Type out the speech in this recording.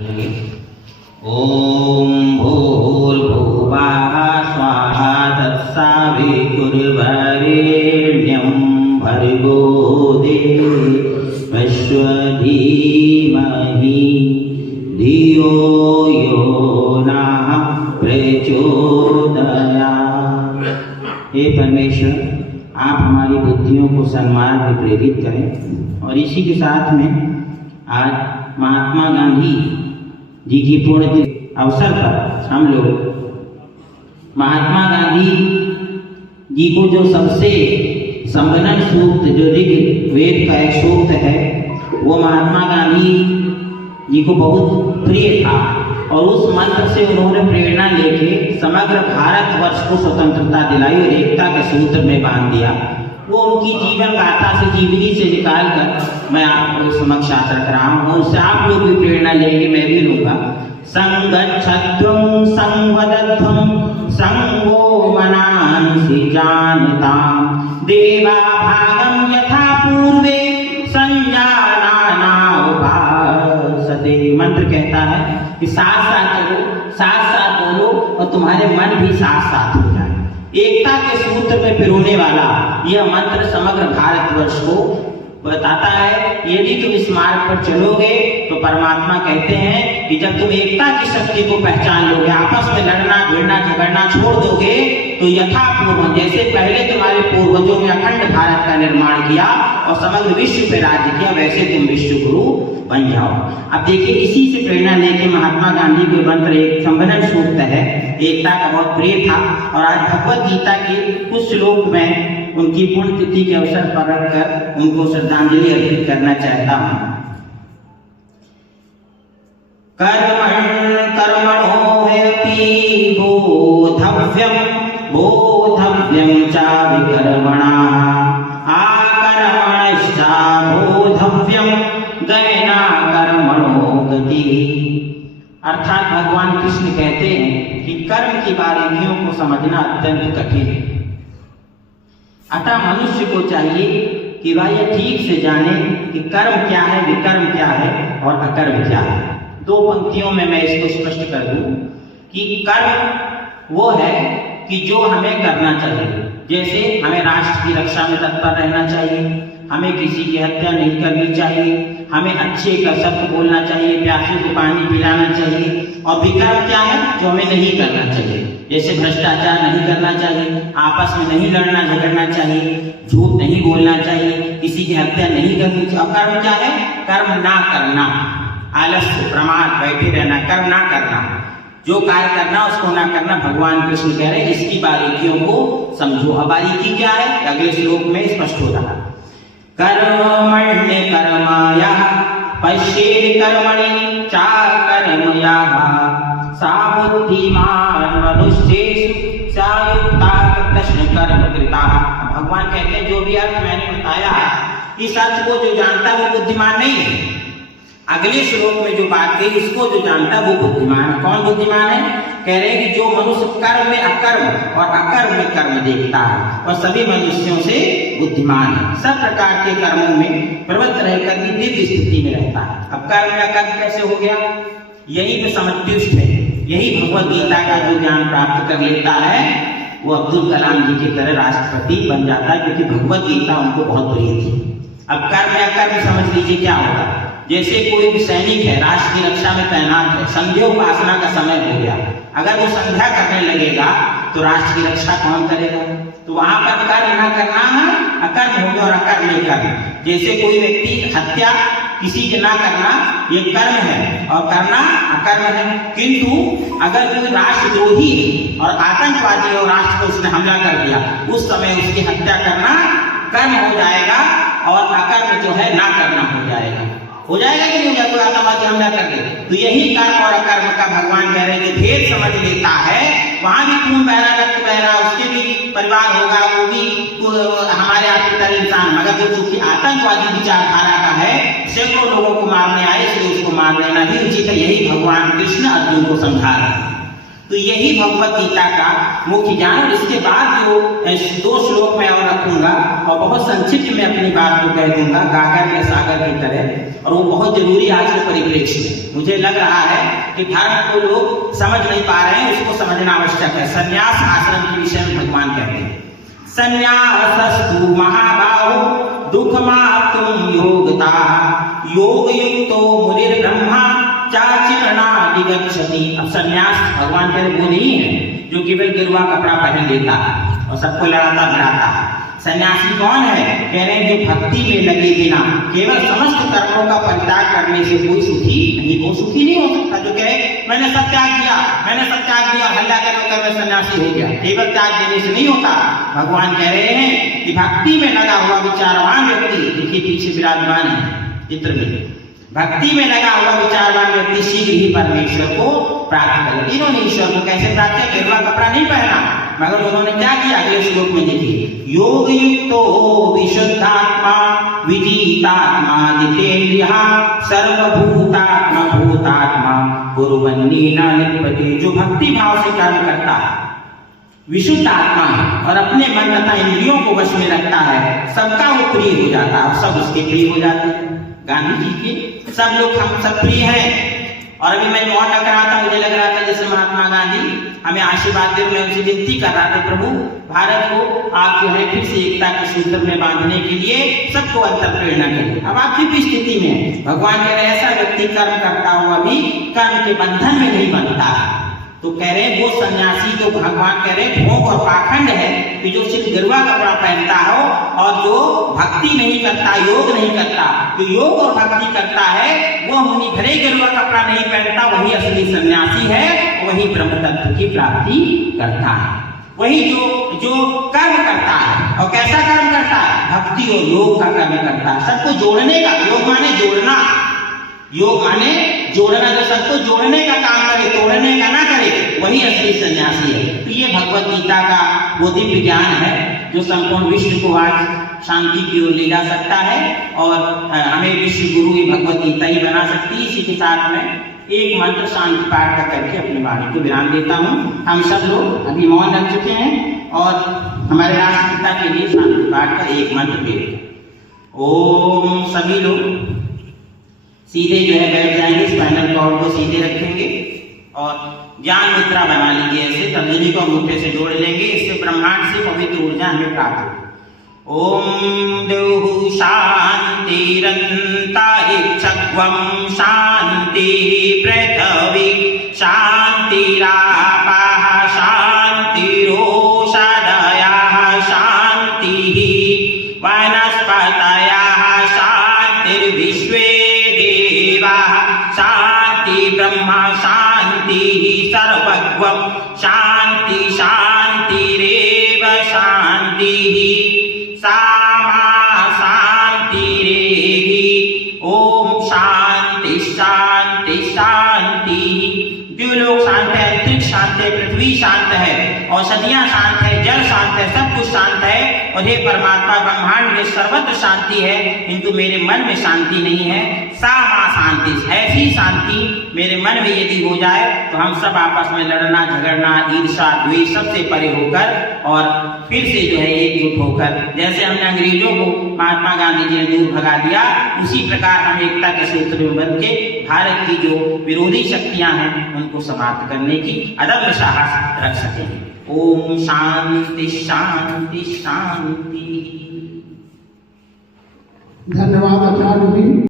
ओम भूर्भुवः स्वाहा तत्सवितुर्वरेण्यं भर्गो देवस्य धीमहि धियो यो नः प्रचोदयात्। हे परमेश्वर, आप हमारी बुद्धियों को सन्मार्ग में प्रेरित करें। और इसी के साथ में आज महात्मा गांधी जी की पुण्यतिथि अवसर पर हम लोग महात्मा गांधी जी को जो सबसे संबंधन सूक्त जो ऋग्वेद का एक सूक्त है वो महात्मा गांधी जी को बहुत प्रिय था और उस मंत्र से उन्होंने प्रेरणा लेके समग्र भारतवर्ष को स्वतंत्रता दिलाई और एकता के सूत्र में बांध दिया। वो उनकी जीवन गाथा से जीवनी से निकाल कर मैं आपको समक्ष रख रहा हूँ। उससे आप लोग भी प्रेरणा लेंगे, मैं भी लूंगा। संगच्छध्वं संवदध्वं संगो मनांसि जानतां देवा भागं यथा पूर्वे संजानाना उपासते। मंत्र कहता है कि साथ साथ चलो, साथ साथ बोलो और तुम्हारे मन भी साथ साथ हो जाए। एकता के सूत्र में पिरोने वाला यह मंत्र समग्र भारतवर्ष को बताता है। यदि तुम इस मार्ग पर चलोगे तो परमात्मा कहते हैं कि जब तुम एकता की शक्ति को पहचान लोगे, आपस में लड़ना भिड़ना झगड़ना छोड़ दोगे तो यथापूर्व जैसे पहले तुम्हारे पूर्वजों ने अखंड भारत का निर्माण किया और समग्र विश्व पे राज्य किया, वैसे तुम विश्व गुरु बन जाओ। अब देखिए, इसी से प्रेरणा लेके महात्मा गांधी के मंत्र एक संबंधन सूक्त है, एकता का बहुत प्रिय था। और आज भगवत गीता के कुछ श्लोक में उनकी पुण्यतिथि के अवसर पर रखकर उनको श्रद्धांजलि अर्पित करना चाहता हूँ। कर्मणो ह्यपि बोधव्यं बोधव्यं च विकर्मणः आकर्मणश्च बोधव्यं गयना कर्मणो गतिः। अर्थात भगवान कृष्ण कहते हैं कि कर्म की बारीकियों को समझना अत्यंत कठिन है। अतः मनुष्य को चाहिए कि वह यह ठीक से जाने कि कर्म क्या है, विकर्म क्या है और अकर्म क्या है। दो पंक्तियों में मैं इसको स्पष्ट कर दूं कि कर्म वो है कि जो हमें करना चाहिए, जैसे हमें राष्ट्र की रक्षा में तत्पर रहना चाहिए, हमें किसी की हत्या नहीं करनी चाहिए, हमें अच्छे का शब्द बोलना चाहिए, प्यासे को पानी पिलाना चाहिए। और विकर्म क्या है, जो हमें नहीं करना चाहिए, जैसे भ्रष्टाचार नहीं करना चाहिए, आपस में नहीं लड़ना झगड़ना चाहिए, झूठ नहीं बोलना चाहिए, किसी की हत्या नहीं करनी चाहिए। और कर्म क्या है, कर्म ना करना, आलस्य प्रमाद बैठे रहना, कर्म ना करना, जो कार्य करना उसको ना करना। भगवान कृष्ण कह रहे हैं इसकी बारीकियों को समझो। अब बारीकी क्या है, अगले श्लोक में स्पष्ट हो रहा है। कर्मण्य कर्मायाः पश्येत् कर्मणि चाकर्मयाः सा बुद्धिमान् मनुष्येषु सा युक्ता कृष्ण कर्म कृता। भगवान कहते हैं जो भी अर्थ मैंने बताया इस अर्थ को जो जानता वो बुद्धिमान नहीं है। अगले श्लोक में जो बात कही इसको जो जानता वो बुद्धिमान है। कौन बुद्धिमान है, कह रहे हैं कि जो मनुष्य कर्म में अकर्म और अकर्म में कर्म देखता है और सभी मनुष्यों से बुद्धिमान है। सब प्रकार के कर्मों में प्रवृत्त रहकर की दिव्य स्थिति में रहता है। अब कर्म में अकर्म कैसे हो गया, यही पे समत्युष्ट है। यही भगवत गीता का जो ज्ञान प्राप्त कर लेता है वो अब्दुल कलाम जी की तरह राष्ट्रपति बन जाता है, क्योंकि भगवत गीता उनको बहुत प्रिय थी। अब कर्म में अकर्म समझ लीजिए क्या होगा। जैसे कोई सैनिक है, राष्ट्र की रक्षा में तैनात है, संध्योपासना का समय हो गया, अगर वो संध्या करने लगेगा तो राष्ट्र की रक्षा कौन करेगा। तो वहां पर कर्म ना करना है, अकर्म हो गया और अकर्म नहीं करना। जैसे कोई व्यक्ति हत्या किसी के ना करना ये कर्म है और करना अकर्म है। किंतु अगर कोई राष्ट्रद्रोही है और आतंकवादी और राष्ट्र को उसने हमला कर दिया, उस समय उसकी हत्या करना कर्म हो जाएगा और अकर्म जो है ना करना हो जाएगा। हो जाएगा कि नहीं हो जाएगा, कोई आतंकवादी हमला कर दे तो यही कर्म और अकर्म का भगवान कह रहे हैं कि भेद समझ लेता है। वहां भी खून बह रहा, रक्त बह रहा, उसके भी परिवार होगा, वो भी हमारे आप की तरह इंसान, मगर वो चूंकि आतंकवादी विचारधारा का है, सैकड़ों लोगों को मारने आए, इसलिए उसको मार देना ही उचित है। यही भगवान कृष्ण अर्जुन को समझा रहे हैं। तो यही भगवत गीता का मुख्य ज्ञान। और इसके बाद जो 2 श्लोक मैं और रखूंगा और बहुत संक्षिप्त में अपनी बात को कह दूंगा गागर में सागर की तरह, और वो बहुत जरूरी आज के परिप्रेक्ष्य में। मुझे लग रहा है कि धर्म को लोग समझ नहीं पा रहे हैं, उसको समझना आवश्यक है। संन्यास आश्रम के विषय में भगवान कहते हैं, संन्यासस्तु महाबाहो दुःखमाप्तुं योगता योग युक्तो मुनिर्ब्रह्मा चाचिरणादि गच्छति। अब संन्यास भगवान कह रहे वो नहीं है जो केवल गिरुआ कपड़ा पहन लेता है और सबको लड़ाता भिड़ाता है। सन्यासी कौन है? कह रहे हैं जो भक्ति में लगे बिना केवल समस्त कर्मों का परित्याग करने से कोई सुखी नहीं, वो सुखी नहीं हो सकता। जो कहे मैंने सब त्याग दिया, मैंने सब त्याग दिया, हल्ला कर मैं सन्यासी हो गया, केवल त्याग देने से नहीं होता। भगवान कह रहे हैं कि भक्ति में लगा हुआ विचारवान व्यक्ति, देखिए पीछे विराजमान है चित्र में, भक्ति में लगा हुआ विचारवान व्यक्ति शीघ्र ही परमेश्वर को प्राप्त करे। इन्होंने ईश्वर को कैसे प्राप्त किया? गेरुआ कपड़ा नहीं पहना, मगर उन्होंने क्या किया? अगले श्लोक में देखिए, योग युक्तो विशुद्धात्मा विदितात्मा जितेन्द्रियः सर्वभूतात्मा भूतात्मा कुर्वन्नेन लिप्यते। जो भक्ति भाव से कर्म करता है, विशुद्ध आत्मा है और अपने मन तथा इंद्रियों को वश में रखता है, सबका वो प्रिय हो जाता है और सब उसके प्रिय हो जाते हैं। गांधी जी के सब लोग हम सब प्रिय हैं। और अभी मैं मौन रख रहा था, मुझे लग रहा था जैसे महात्मा गांधी हमें आशीर्वाद दे, मैं उनसे विनती कर रहा था, प्रभु भारत को आप जो है फिर से एकता के सूत्र में बांधने के लिए सबको अंतर प्रेरणा करिए। अब आप किस स्थिति में है? भगवान कह रहे ऐसा व्यक्ति कर्म करता हुआ भी कर्म के बंधन में नहीं बनता। तो कह रहे वो सन्यासी जो भगवान कह रहे भोग और पाखंड है कि जो सिर्फ गिरुआ कपड़ा पहनता हो और जो भक्ति नहीं करता, योग नहीं करता। जो योग और भक्ति करता है वो मुनि भले गिरुआ कपड़ा नहीं पहनता, वही असली सन्यासी है, वही ब्रह्म तत्व की प्राप्ति करता है। वही जो कर्म करता है, और कैसा कर्म करता है? भक्ति और योग का कर्म करता है, सबको जोड़ने का। योग माने जोड़ना, योग माने जोड़ना, जो सबको जोड़ने का काम करे, तोड़ने का ना करे, वही असली सन्यासी है। तो ये भगवत गीता का वो दिव्य ज्ञान है जो संपूर्ण विश्व को आज शांति की ओर ले जा सकता है, और हमें विश्व गुरु ये भगवत गीता ही बना सकती है। इसी के साथ में एक मंत्र शांति पाठ का करके अपनी वाणी को विराम देता हूँ। हम सब लोग अभी मौन रख चुके हैं और हमारे राष्ट्रपिता के लिए शांति पाठ का एक मंत्र देते। ओम सभी लोग सीधे जो है बैठ जाएंगे, स्पाइनल कॉर्ड को सीधे रखेंगे और ज्ञान मुद्रा बना लीजिए। ऐसे तर्जनी को अंगूठे से जोड़ लेंगे, इससे ब्रह्मांड से पवित्र ऊर्जा हमें प्राप्त होगी। ओम देव शांतिरंतरिक्षं शांति पृथ्वी शांतिरापः शांतिरोषधयः शांतिः वनस्पतयः शांतिर्विश्वे शांति ब्रह्म शांति सर्वज्ञ शांति शांतिरेव शांति सामा शांतिरेहि। ओम शांति शांति शांति। द्युलोक शांत है, अंतरिक्ष शांत है, पृथ्वी शांत है, औषधियां शांत है, जल शांत है, सब कुछ शांत है। और हे परमात्मा ब्रह्मांड में सर्वत्र शांति है, किंतु मेरे मन में शांति नहीं है। सामा शांति, ऐसी शांति मेरे मन में यदि हो जाए तो हम सब आपस में लड़ना झगड़ना ईर्ष्या द्वेष सबसे परे होकर और फिर से जो है एकजुट होकर, जैसे हमने अंग्रेजों को महात्मा गांधी जी ने दूर भगा दिया, उसी प्रकार हम एकता के सूत्र में बंध के भारत की जो विरोधी शक्तियां हैं उनको समाप्त करने की अदम्य साहस रख सकेंगे। ओम शांति शांति शांति। धन्यवाद आचार्य जी।